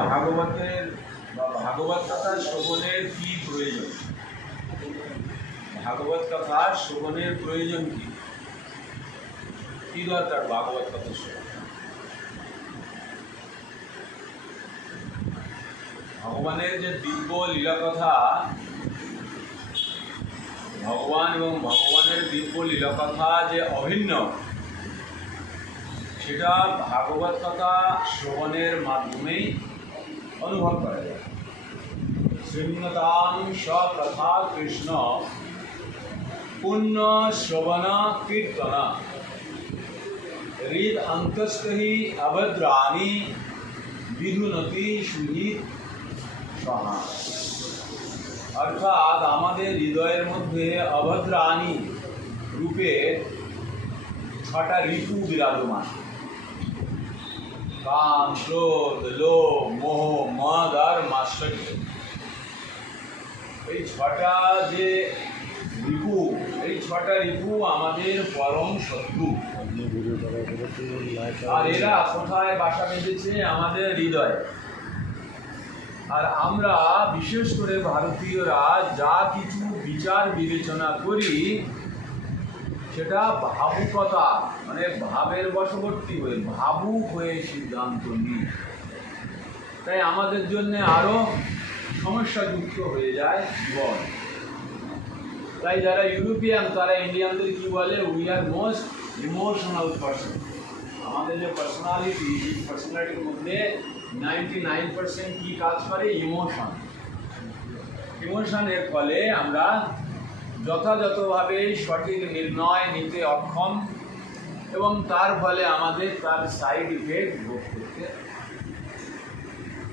ভাগবতের বা ভাগবত কথা শ্রবণের কি প্রয়োজন? ভাগবত কথা শ্রবণের প্রয়োজন কি? কি দরকার ভাগবত কথা শ্রবণ? ভগবানের যে দিব্য লীলা কথা, ভগবান এবং ভগবানের দিব্য লীলা কথা যে অভিন্ন, সেটা ভাগবত কথা শ্রবণের মাধ্যমেই অনুভব করা যায়। শৃণ্যতাং সকথা কৃষ্ণ পুণ্য শ্রবণ কীর্তন হৃদ অন্তস্থহি অভদ্রাণি বিধুনতি সুহিত সহা। অর্থাৎ আমাদের হৃদয়ের মধ্যে অভদ্রাণী রূপে 6টা ঋতু বিরাজমান। কাম, ক্রোধ, লোভ, মোহ, মদ আর মাৎসর্য। এই 6টা যে রিপু, এই 6টা রিপু আমাদের পরম শত্রু। আর এরা কোথায় বাসা বেঁধেছে? আমাদের হৃদয়ে। আর আমরা বিশেষ করে ভারতীয়রা যা কিছু বিচার বিবেচনা করি, সেটা ভাবুকতা, মানে ভাবের বশবর্তী হয়ে, ভাবুক হয়ে সিদ্ধান্ত নিই। তাই আমাদের জন্য আরও সমস্যাযুক্ত হয়ে যায় জীবন। তাই যারা ইউরোপিয়ান, তারা ইন্ডিয়ানদের কী বলে? We are most emotional person. আমাদের যে পার্সোনালিটি, এই পার্সোনালিটির মধ্যে 99% কী কাজ করে? ইমোশন। ইমোশনের ফলে আমরা যথাযথভাবে সঠিক নির্ণয় নিতে অক্ষম, এবং তার ফলে আমাদের তার সাইড ইফেক্ট ভোগ করতে।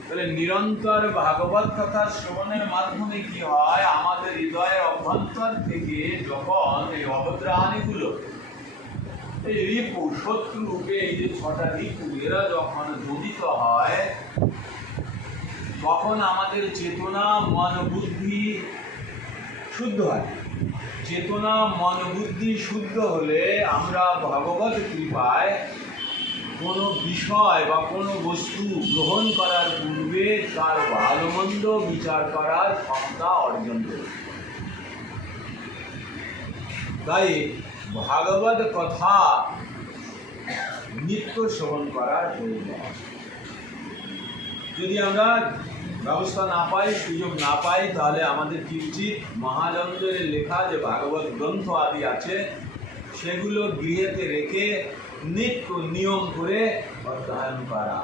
তাহলে নিরন্তর ভাগবত কথা শ্রবণের মাধ্যমে কি হয়? আমাদের হৃদয়ের অভ্যন্তর থেকে যখন এই অভদ্রাণীগুলো, এই রিপু, শত্রু রূপে এই যে 6টা রিপু, এরা যখন যোজিত হয়, তখন আমাদের চেতনা, মন, বুদ্ধি শুদ্ধ হয়। চেতনা, মন, বুদ্ধি শুদ্ধ হলে আমরা ভগবত কৃপায় কোনো বিষয় বা কোনো বস্তু গ্রহণ করার পূর্বে তার ভালো মন্দ বিচার করার ক্ষমতা অর্জন করি। তাই ভাগবত কথা নিত্য শ্রবণ করার প্রয়োজন। যদি আমরা ব্যবস্থা না পাই, সুযোগ না পাই, তাহলে আমাদের কি উচিত? মহাজনদের লেখা যে ভাগবত গ্রন্থ আদি আছে, সেগুলো গৃহেতে রেখে নিত্য নিয়ম করে অধ্যয়ন করা।